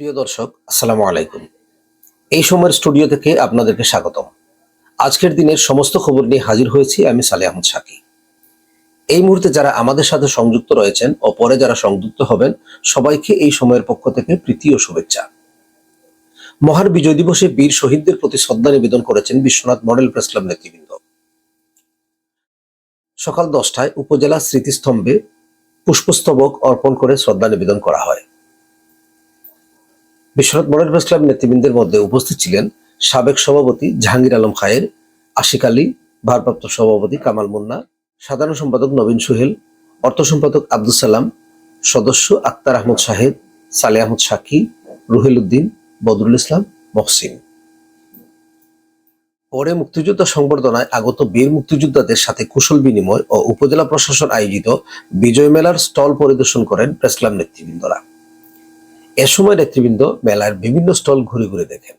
প্রিয় দর্শক, আসসালামু আলাইকুম। এই সময়ের স্টুডিও থেকে আপনাদেরকে স্বাগতম। আজকের দিনের সমস্ত খবর নিয়ে হাজির হয়েছি আমি সালেহ আহমদ সাকি। এই মুহূর্তে যারা আমাদের সাথে সংযুক্ত রয়েছেন ও পরে যারা সংযুক্ত হবেন, সবাইকে এই সময়ের পক্ষ থেকে প্রীতি ও শুভেচ্ছা। মহান বিজয় দিবসে বীর শহীদদের প্রতি শ্রদ্ধা নিবেদন করেছেন বিশ্বনাথ মডেল প্রেস ক্লাব নেতৃবৃন্দ। সকাল 10টায় উপজেলা স্মৃতিস্তম্ভে পুষ্পস্তবক অর্পণ করে শ্রদ্ধা নিবেদন করা হয়। বিশ্বনাথ মডেল প্রেস ক্লাব নেতৃবৃন্দের মধ্যে উপস্থিত ছিলেন সাবেক সভাপতি জাহাঙ্গীর আলম খায়ের, আশিক আলী, ভারপ্রাপ্ত সভাপতি কামাল মুন্না, সাধারণ সম্পাদক নবীন সোহেল, অর্থ সম্পাদক আব্দুল সালাম, সদস্য আক্তার আহমদ শাহেদ, সালেহ আহমদ সাকি, রুহেল উদ্দিন, বদরুল ইসলাম, মহসিন। পরে মুক্তিযোদ্ধা সংবর্ধনায় আগত বীর মুক্তিযোদ্ধাদের সাথে কুশল বিনিময় ও উপজেলা প্রশাসন আয়োজিত বিজয় মেলার স্টল পরিদর্শন করেন প্রেস ক্লাব নেতৃবৃন্দরা। এ সময় নেতৃবৃন্দ মেলার বিভিন্ন স্টল ঘুরে ঘুরে দেখেন।